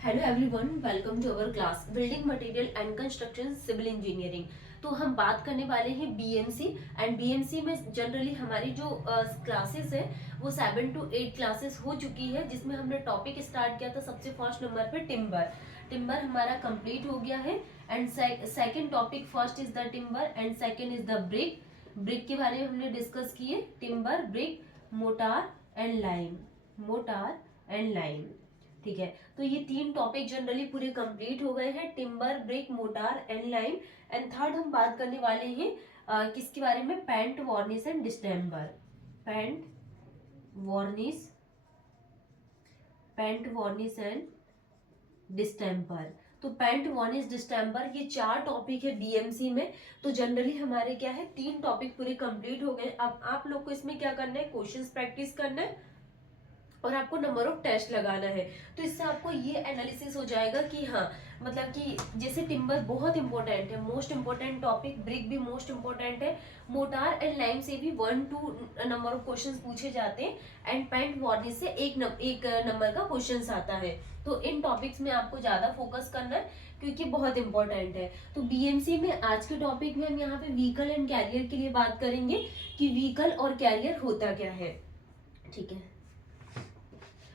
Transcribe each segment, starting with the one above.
Hello everyone, welcome to our class building material and construction civil engineering. तो हम बात करने वाले हैं बीएमसी। एंड बीएमसी में जनरली हमारी जो क्लासेस है वो 7 to 8 क्लासेस हो चुकी है, जिसमें हमने टॉपिक स्टार्ट किया था सबसे फर्स्ट नंबर पे टिम्बर। टिम्बर हमारा कंप्लीट हो गया है। And second topic, first is the timber and second is the brick. Brick के बारे में हमने डिस्कस किए, timber, brick, mortar and lime. Motor and lime, ठीक है। तो ये तीन टॉपिक जनरली पूरे कंप्लीट हो गए हैं, timber, brick, mortar and lime. And third हम बात करने वाले हैं किसके बारे में, paint, varnish and distemper. Paint, varnish, paint, varnish and distemper. तो पेंट, वार्निश, डिस्टेम्पर, ये चार टॉपिक है बीएमसी में। तो जनरली हमारे क्या है, तीन टॉपिक पूरे कंप्लीट हो गए। अब आप लोग को इसमें क्या करना है, क्वेश्चंस प्रैक्टिस करना है और आपको नंबर ऑफ टेस्ट लगाना है। तो इससे आपको ये एनालिसिस हो जाएगा कि हाँ, मतलब कि जैसे टिम्बर बहुत इंपॉर्टेंट है, मोस्ट इंपॉर्टेंट टॉपिक, ब्रिक भी मोस्ट इंपॉर्टेंट है, मोटार एंड लाइम से भी 1-2 नंबर ऑफ क्वेश्चंस पूछे जाते हैं, एंड पेंट, वार्निश से एक नंबर का क्वेश्चंस आता है। तो इन टॉपिक्स में आपको ज्यादा फोकस करना है क्योंकि बहुत इंपॉर्टेंट है। तो बीएमसी में आज के टॉपिक में हम यहाँ पे व्हीकल एंड कैरियर के लिए बात करेंगे कि व्हीकल और कैरियर होता क्या है, ठीक है।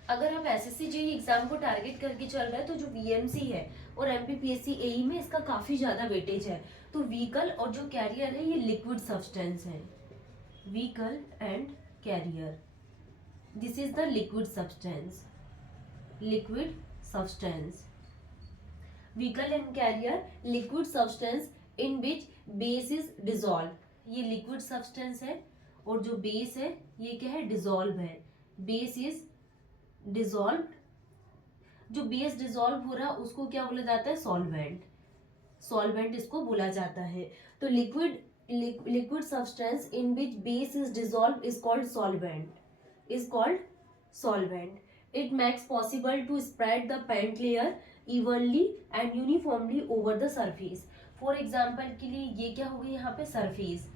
अगर आप एसएससी जेईई एग्जाम को टारगेट करके चल रहे हैं तो जो बीएमसी है और एमपीपीएससी एई में इसका काफी ज्यादा वेटेज है। तो व्हीकल और जो कैरियर है ये लिक्विड सब्सटेंस है। Vehicle and carrier, this is the liquid substance. Liquid substance, vehicle and carrier liquid substance in which base is dissolve. ये लिक्विड सब्सटेंस है और जो बेस है ये क्या है, डिजॉल्व है। बेस इज डिजॉल्व, जो बेस डिजॉल्व हो रहा है उसको क्या बोला जाता है, सॉल्वेंट। सॉल्वेंट इसको बोला जाता है। तो liquid substance in which base is dissolve is called solvent, is called solvent. It makes possible to spread the paint layer evenly and uniformly over the surface. For example के लिए ये क्या हो गई यहाँ पे, सरफेस।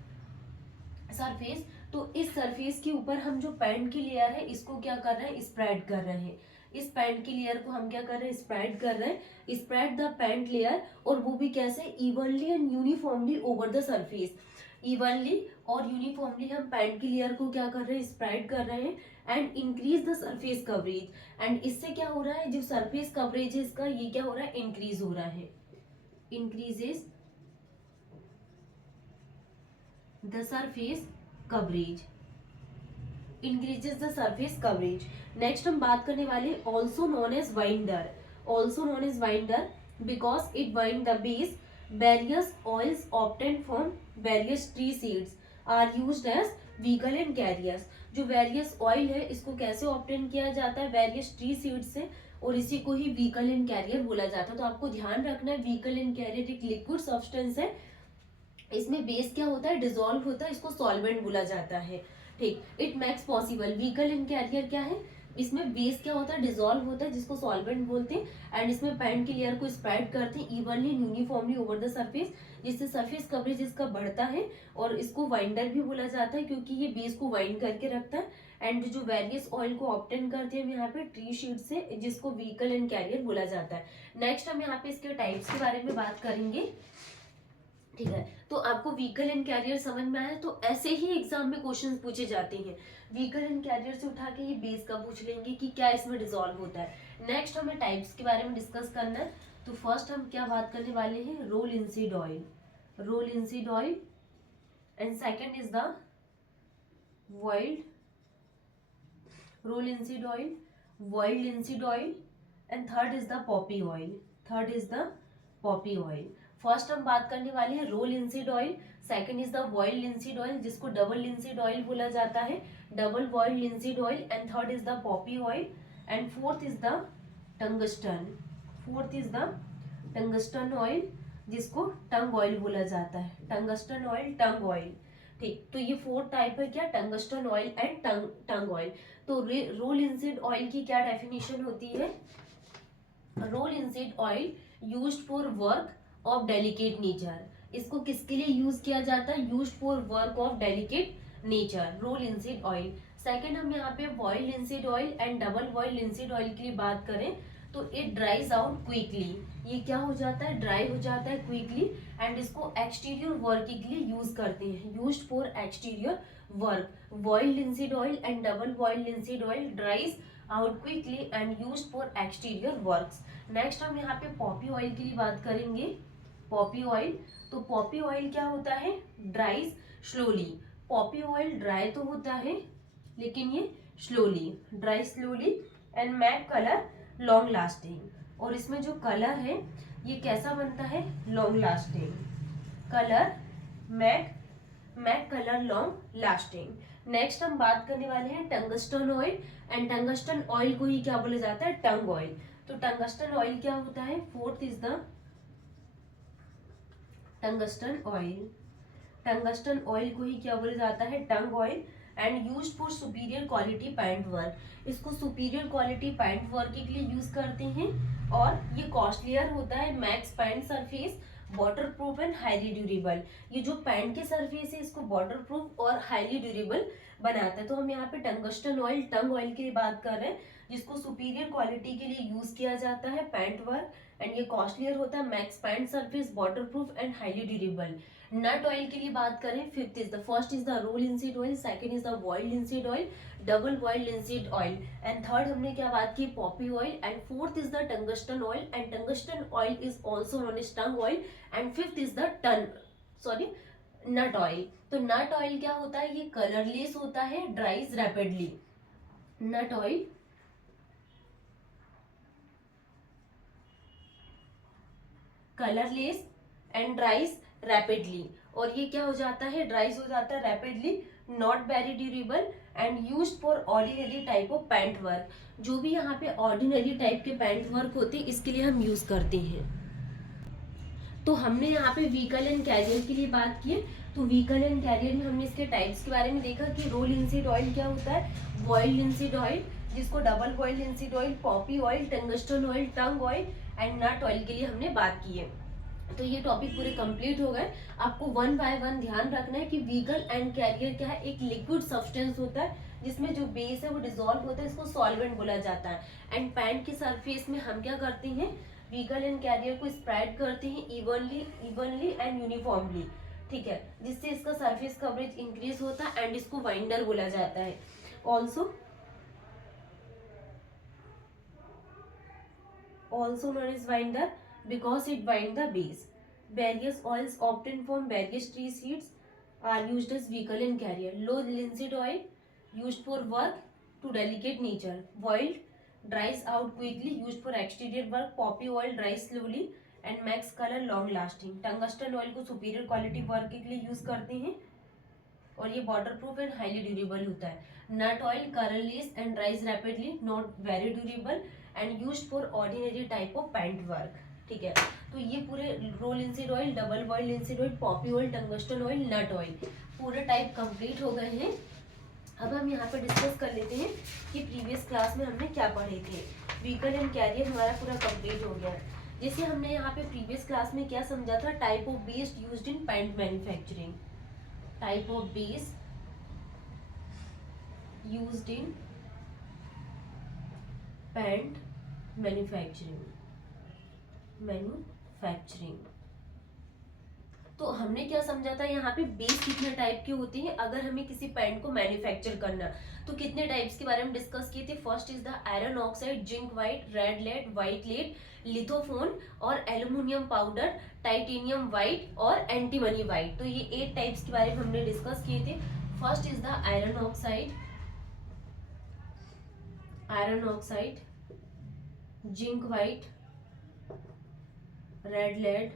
सरफेस, तो इस सरफेस के ऊपर हम जो पेंट की लेयर है इसको क्या कर रहे हैं, स्प्रेड कर रहे हैं। इस पेंट की लेयर को हम क्या कर रहे हैं, स्प्रेड कर रहे हैं, स्प्रेड द पेंट लेयर, और वो भी कैसे, evenly and uniformly over the surface. Evenly और यूनिफॉर्मली हम पेंट की लेयर को क्या कर रहे हैं, स्प्रेड कर रहे हैं, and increase the surface coverage. And इससे क्या हो रहा है, जो सरफेस कवरेज है इसका ये क्या हो रहा है, इंक्रीज हो रहा है। Increases the surface coverage, increases the surface coverage। Next हम बात करने वाले also known as winder, also known as winder because it wind the base। various oils obtained from various tree seeds are used as vehicle and carriers। जो various oil है इसको कैसे obtain किया जाता है, वेरियस ट्री सीड से, और इसी को ही व्हीकल एंड कैरियर बोला जाता है। तो आपको ध्यान रखना है, व्हीकल एंड कैरियर एक लिक्विड सब्सटेंस है, इसमें बेस क्या होता है, डिजोल्व होता है, इसको सॉल्वेंट बोला जाता है, ठीक। It makes possible, vehicle and carrier क्या है, इसमें बेस क्या होता है, डिजोल्व होता है जिसको सॉल्वेंट बोलते हैं, एंड इसमें पेंट की लेयर को स्प्रेड करते हैं evenly uniformly over the surface, जिससे सरफेस कवरेज इसका बढ़ता है। और इसको वाइंडर भी बोला जाता है क्योंकि ये बेस को वाइंड करके रखता है। एंड जो वेरियस ऑयल को ऑब्टेन करते हैं हम यहाँ पे ट्री शीट से, जिसको व्हीकल एंड कैरियर बोला जाता है। नेक्स्ट हम यहाँ पे इसके टाइप्स के बारे में बात करेंगे, ठीक है। तो आपको व्हीकल एंड कैरियर समझ में आया, तो ऐसे ही एग्जाम में क्वेश्चंस पूछे जाते हैं। व्हीकल एंड कैरियर से उठा के ये बेस का पूछ लेंगे कि क्या इसमें डिसॉल्व होता है। नेक्स्ट हमें टाइप्स के बारे में डिस्कस करना है। तो फर्स्ट हम क्या बात करने वाले हैं, raw linseed oil, raw linseed oil, and second is the boiled, raw linseed oil, boiled linseed oil, and third is the poppy oil, third is the poppy oil. First हम बात करने वाले हैं raw linseed oil, second is the boiled linseed oil जिसको double linseed oil बोला जाता है, double boiled linseed oil, and third is the poppy oil, and fourth is the tungsten, fourth is the tungsten oil जिसको टंग oil बोला जाता है, tungsten oil, tung oil, ठीक। तो ये फोर्थ टाइप है क्या, tungsten oil and tung oil. तो रोल इंसिड ऑयल की क्या डेफिनेशन होती है, raw linseed oil used for work of delicate nature. इसको किसके लिए यूज किया जाता है, used for work of delicate nature, raw linseed oil. Second हम यहाँ पे boiled linseed oil and double boiled linseed oil के लिए बात करें तो इट ड्राइज आउट क्विकली, ये क्या हो जाता है, ड्राई हो जाता है क्विकली, एंड इसको एक्सटीरियर वर्क के लिए यूज करते हैं, used for exterior work. Boiled linseed oil and double boiled linseed oil ड्राइज out quickly and used for exterior works. Next हम यहाँ पे पॉपी ऑयल की बात करेंगे। पॉपी ऑयल, तो पॉपी ऑयल क्या होता है, ड्राइज स्लोली। पॉपी ऑयल ड्राई तो होता है लेकिन ये slowly, dry slowly, and mat colour long lasting. और इसमें जो कलर है ये कैसा बनता है, long lasting colour, matte colour long lasting. Next हम बात करने वाले हैं tungsten oil, and tungsten oil को ही क्या बोला जाता है, टंग ऑयल। तो टंगस्टन ऑयल क्या होता है, fourth is the tungsten oil. Tungsten oil को ही क्या बोला जाता है, tung oil, and used for superior quality paint work. इसको सुपीरियर क्वालिटी पेंट वर्क के लिए यूज करते हैं, और ये कॉस्टलियर होता है, makes paint surface, water proof and highly durable. ये जो पेंट के सरफेस है इसको वाटर प्रूफ और हाईली ड्यूरेबल बनाता है। तो हम यहाँ पे टंगस्टन ऑयल, टंग ऑयल की बात कर रहे हैं, जिसको सुपीरियर क्वालिटी के लिए यूज किया जाता है पेंट वर्क, एंड ये कॉस्टलियर होता है, makes paint surface, water proof and highly durable. Nut oil के लिए बात करें, fifth is the, first is the raw linseed oil, second is the boiled linseed oil, double boiled linseed oil, and third हमने क्या बात की, poppy oil, and fourth is the tungsten oil, and tungsten oil is also known as tung oil, and fifth is the nut oil. तो nut oil क्या होता है, ये colourless होता है, dries rapidly. Nut oil colourless and dries rapidly, और ये क्या हो जाता है, ड्राइज हो जाता है rapidly, not very durable, and used for ordinary type of paint work. जो भी यहाँ पे ऑर्डिनरी टाइप के पेंट वर्क होते हैं इसके लिए हम यूज करते हैं। तो हमने यहाँ पे व्हीकल एंड कैरियर के लिए बात की है। तो व्हीकल एंड कैरियर में हमने इसके टाइप्स के बारे में देखा कि रो लिंसीड ऑयल क्या होता है, बॉइल्ड लिंसीड ऑयल, जिसको double boiled linseed oil, poppy oil, tungsten oil, tung oil, and nut oil के लिए हमने बात की है। तो ये टॉपिक पूरे कंप्लीट हो गए। आपको वन बाय वन ध्यान रखना है कि व्हीकल एंड कैरियर क्या है, एक लिक्विड सब्सटेंस होता है जिसमें जो बेस है वो डिसॉल्व होता है, इसको सॉल्वेंट बोला जाता है। एंड पैंट की सरफेस में हम क्या करते हैं, व्हीकल एंड कैरियर को स्प्रेड करते हैं इवनली एंड यूनिफॉर्मली, ठीक है, जिससे इसका सरफेस कवरेज इंक्रीज होता है, एंड इसको वाइंडर बोला जाता है। also known as winder because it wind the base. Various oils obtained from various tree seeds are used as vehicle and carrier. Low linseed oil used for work to delicate nature. Boiled dries out quickly, used for exterior work. Poppy oil dries slowly and makes color long lasting. Tungsten oil को superior quality work के लिए use करते हैं, और ये water proof and highly durable होता है। Nut oil colourless and dries rapidly, not very durable, and used for ordinary type of paint work, ठीक है। तो ये पूरे raw linseed oil, double boiled linseed oil, poppy oil, tungsten oil, nut oil पूरे type complete हो गए हैं। अब हम यहाँ पे डिस्कस कर लेते हैं कि प्रीवियस क्लास में हमने क्या पढ़े थे। व्हीकल एंड कैरियर हमारा पूरा कंप्लीट हो गया है। जैसे हमने यहाँ पे प्रीवियस क्लास में क्या समझा था, type of base used in paint manufacturing, type of base used in paint manufacturing। तो हमने क्या समझा था, यहाँ पे बेस कितने टाइप के होते हैं, अगर हमें किसी पेंट को मैन्युफैक्चर करना, तो कितने टाइप्स के बारे में डिस्कस किए थे। First is the iron oxide, zinc white, red lead, white lead, lithophone, और एल्यूमिनियम पाउडर, टाइटेनियम वाइट, और एंटीमनी वाइट। तो ये 8 टाइप्स के बारे में हमने डिस्कस किए थे। First is the iron oxide, zinc white, red lead,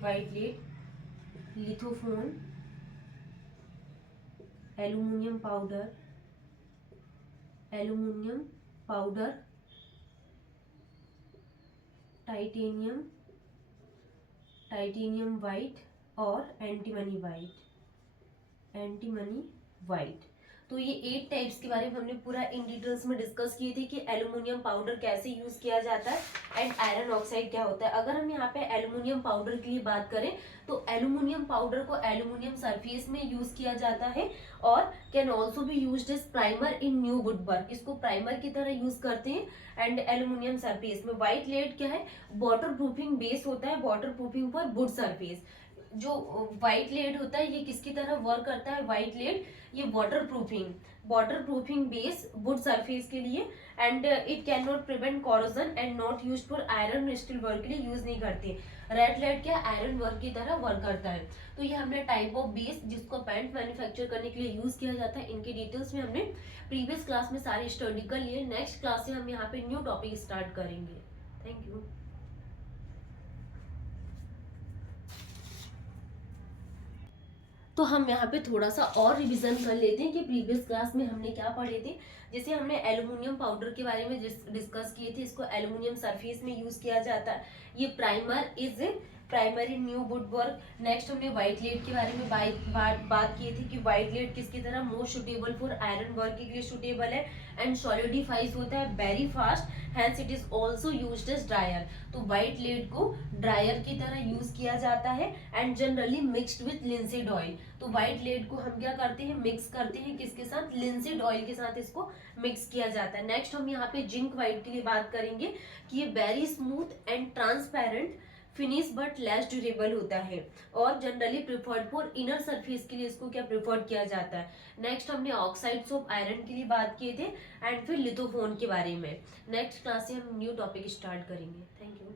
white lead, lithophone, aluminium powder, titanium white, और एंटीमनी वाइट। तो ये 8 टाइप्स के बारे में हमने पूरा इन डिटेल्स में डिस्कस किए थे कि एल्यूमिनियम पाउडर कैसे यूज किया जाता है एंड आयरन ऑक्साइड क्या होता है। अगर हम यहाँ पे एल्यूमिनियम पाउडर की बात करें तो एल्यूमिनियम पाउडर को एल्यूमिनियम सरफेस में यूज किया जाता है और can also be used as primer in new wood work, इसको प्राइमर की तरह यूज करते हैं। एंड एल्यूमिनियम सरफेस में व्हाइट लेड क्या है, वाटर प्रूफिंग बेस होता है, water proofing for wood surface. जो व्हाइट लेड होता है ये किसकी तरह वर्क करता है, व्हाइट लेड ये water proofing base wood surface के लिए। And it can not prevent corrosion and not use for iron steel work के लिए यूज नहीं करते। रेड लेड क्या आयरन वर्क की तरह वर्क करता है। तो ये हमने टाइप ऑफ बेस जिसको पेंट मैन्युफैक्चर करने के लिए यूज किया जाता है, इनकी डिटेल्स में हमने प्रीवियस क्लास में सारे स्टडी कर लिए। नेक्स्ट क्लास से हम यहाँ पे न्यू टॉपिक स्टार्ट करेंगे। Thank you. तो हम यहाँ पे थोड़ा सा और रिवीजन कर लेते हैं कि प्रीवियस क्लास में हमने क्या पढ़े थे। जैसे हमने एल्यूमिनियम पाउडर के बारे में डिस्कस किए थे, इसको एल्यूमिनियम सरफेस में यूज किया जाता है, ये primer is primary new wood work. Next हमने व्हाइट लेड के बारे में बात की थी कि व्हाइट लेड किसकी तरह most suitable for iron work के लिए सुटेबल है एंड सॉलिडिफाइज होता है very fast, hence it is also used as dryer. तो व्हाइट लेड को ड्रायर की तरह यूज किया जाता है and generally mixed with linseed oil. तो व्हाइट लेड को हम क्या करते हैं, मिक्स करते हैं किसके साथ, लिंसीड ऑयल के साथ इसको मिक्स किया जाता है। नेक्स्ट हम यहाँ पे जिंक व्हाइट के लिए बात करेंगे कि ये very smooth and transparent finish but less durable होता है और generally preferred for inner surface के लिए इसको क्या प्रिफर्ड किया जाता है। नेक्स्ट हमने ऑक्साइड्स ऑफ आयरन के लिए बात किए थे एंड फिर लिथोफोन के बारे में। नेक्स्ट क्लास से हम न्यू टॉपिक स्टार्ट करेंगे। Thank you.